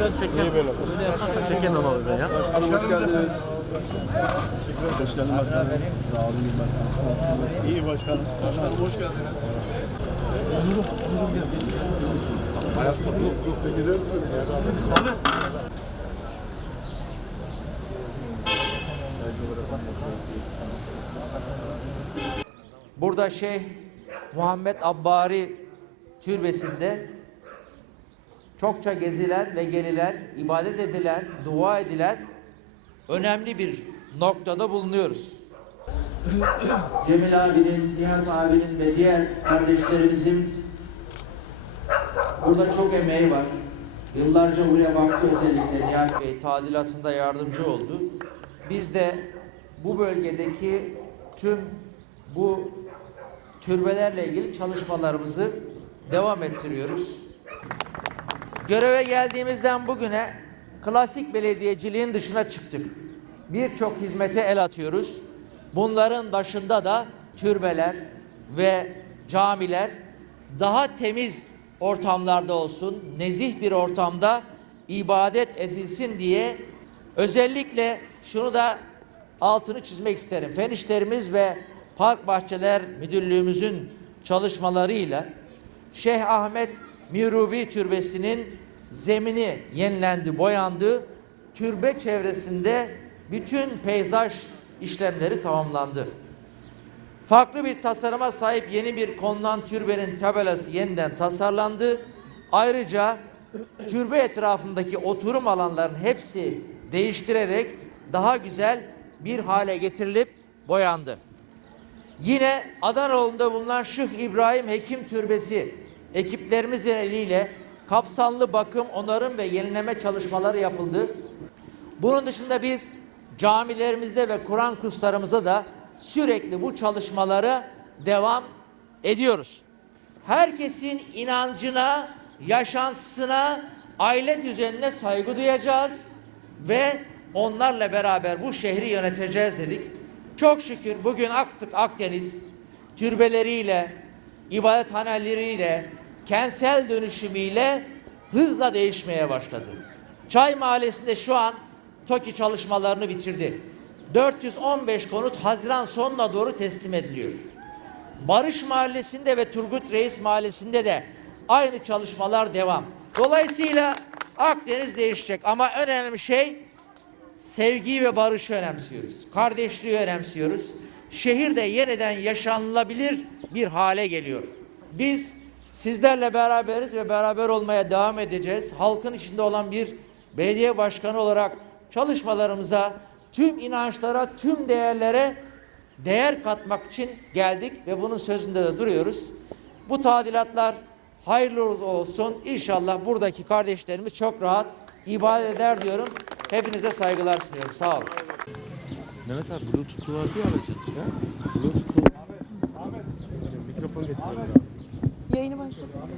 Ben çekemem. İyi böyle. Öyle yaparsan çekemem abi ben ya. Hoş geldiniz. Hoş geldin başkanım. Sağ olun. İyi başkanım. Başkanım hoş geldiniz. Hayatta yok yok gidelim. Burada Şeyh Muhammed Abbari türbesinde çokça gezilen ve gelilen, ibadet edilen, dua edilen önemli bir noktada bulunuyoruz. Cemil abinin, Niyaz abinin ve diğer kardeşlerimizin burada çok emeği var. Yıllarca buraya baktı özellikle Nihat Bey tadilatında yardımcı oldu. Biz de bu bölgedeki tüm bu türbelerle ilgili çalışmalarımızı devam ettiriyoruz. Göreve geldiğimizden bugüne klasik belediyeciliğin dışına çıktık. Birçok hizmete el atıyoruz. Bunların başında da türbeler ve camiler daha temiz ortamlarda olsun, nezih bir ortamda ibadet edilsin diye özellikle şunu da altını çizmek isterim. Fen işlerimiz ve Park Bahçeler Müdürlüğümüzün çalışmalarıyla Şeyh Ahmet Mirubi Türbesi'nin zemini yenilendi, boyandı. Türbe çevresinde bütün peyzaj işlemleri tamamlandı. Farklı bir tasarıma sahip yeni bir konulan türbenin tabelası yeniden tasarlandı. Ayrıca türbe etrafındaki oturum alanların hepsi değiştirerek daha güzel bir hale getirilip boyandı. Yine Adanaoğlu'nda bulunan Şıh İbrahim Hekim Türbesi ekiplerimizin eliyle kapsamlı bakım, onarım ve yenileme çalışmaları yapıldı. Bunun dışında biz camilerimizde ve Kur'an kurslarımızda da sürekli bu çalışmalara devam ediyoruz. Herkesin inancına, yaşantısına, aile düzenine saygı duyacağız ve onlarla beraber bu şehri yöneteceğiz dedik. Çok şükür bugün Aktık Akdeniz türbeleriyle, ibadethaneleriyle, kentsel dönüşümüyle hızla değişmeye başladı. Çay Mahallesi'nde şu an TOKİ çalışmalarını bitirdi. 415 konut Haziran sonuna doğru teslim ediliyor. Barış Mahallesi'nde ve Turgut Reis Mahallesi'nde de aynı çalışmalar devam. Dolayısıyla Akdeniz değişecek ama önemli şey sevgiyi ve barışı önemsiyoruz. Kardeşliği önemsiyoruz. Şehir de yeniden yaşanılabilir bir hale geliyor. Biz sizlerle beraberiz ve beraber olmaya devam edeceğiz. Halkın içinde olan bir belediye başkanı olarak çalışmalarımıza, tüm inançlara, tüm değerlere değer katmak için geldik ve bunun sözünde de duruyoruz. Bu tadilatlar hayırlı olsun. İnşallah buradaki kardeşlerimiz çok rahat ibadet eder diyorum. Hepinize saygılar sunuyorum. Sağ olun. Mehmet abi Bluetooth'u vardı ya aracın. Ya. Bluetooth'u. Mikrofon getir. Yayını başlatalım.